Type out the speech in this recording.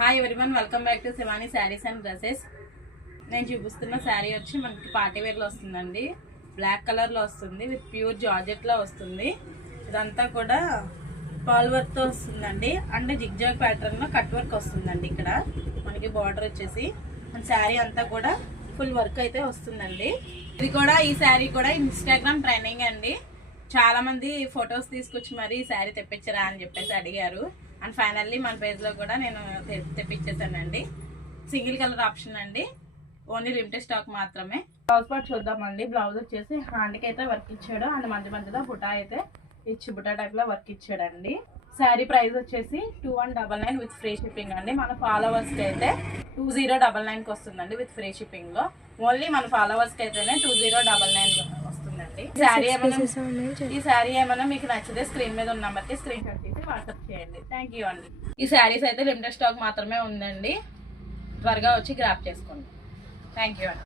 Hi everyone, welcome back to Shivani saris and dresses. నేను చూపిస్తున్న శారీ వచ్చి మనకి పార్టీ వేర్లో వస్తుందండి. బ్లాక్ కలర్లో వస్తుంది, విత్ ప్యూర్ జార్జెట్లో వస్తుంది. ఇదంతా కూడా పాల్ వర్క్తో వస్తుందండి. అండ్ జిగ్జాగ్ ప్యాటర్న్లో కట్ వర్క్ వస్తుందండి. ఇక్కడ మనకి బార్డర్ వచ్చేసి మన శారీ అంతా కూడా ఫుల్ వర్క్ అయితే వస్తుందండి. ఈ శారీ కూడా ఇన్స్టాగ్రామ్ ట్రెండింగ్ అండి. చాలా మంది ఫొటోస్ తీసుకొచ్చి మరి ఈ శారీ తెప్పించరా అని చెప్పేసి అడిగారు. అండ్ ఫైనల్లీ మన పేజ్లో కూడా నేను తెప్పించేసానండి. సింగిల్ కలర్ ఆప్షన్ అండి, ఓన్లీ లిమిటెడ్ స్టాక్ మాత్రమే. బ్లౌజ్ పార్ట్ చూద్దామండి. బ్లౌజ్ వచ్చేసి హ్యాండ్కి అయితే వర్క్ ఇచ్చాడు, అండ్ మధ్య మధ్యలో బుటా అయితే ఇచ్చి బుటా టైప్లో వర్క్ ఇచ్చాడండి. శారీ ప్రైస్ వచ్చేసి 2199 విత్ ఫ్రీ షిప్పింగ్ అండి. మన ఫాలోవర్స్కి అయితే 2099కి వస్తుందండి విత్ ఫ్రీ షిప్పింగ్లో. ఓన్లీ మన ఫాలోవర్స్కి అయితేనే 2099 వస్తుందండి. ఈ శారీ ఏమైనా మీకు నచ్చితే స్క్రీన్ మీద ఉన్న నెంబర్కి స్క్రీన్ షాట్ తీసి వాట్సాప్ చేయండి. థ్యాంక్ యూ అండి. ఈ శారీస్ అయితే లిమిటెడ్ స్టాక్ మాత్రమే ఉందండి, త్వరగా వచ్చి గ్రాప్ చేసుకోండి. థ్యాంక్ యూ అండి.